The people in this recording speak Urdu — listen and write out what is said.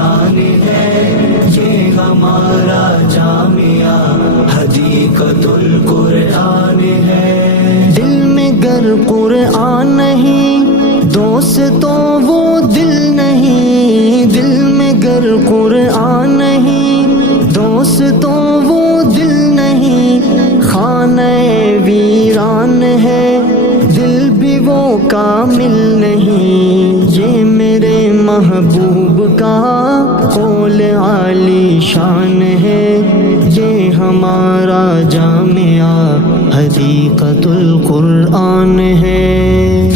شان ہے، یہ ہمارا جامعہ حدیقۃ القرآن ہے۔ دل میں گر قرآن نہیں دوستو وہ دل نہیں، دل میں گر قرآن نہیں دوستو وہ دل نہیں، خانہ ویران ہے دل بھی وہ کامل نہیں، یہ میرے محبوب کا قول عالی شان ہے، یہ ہمارا جامعہ حدیقۃ القرآن ہے۔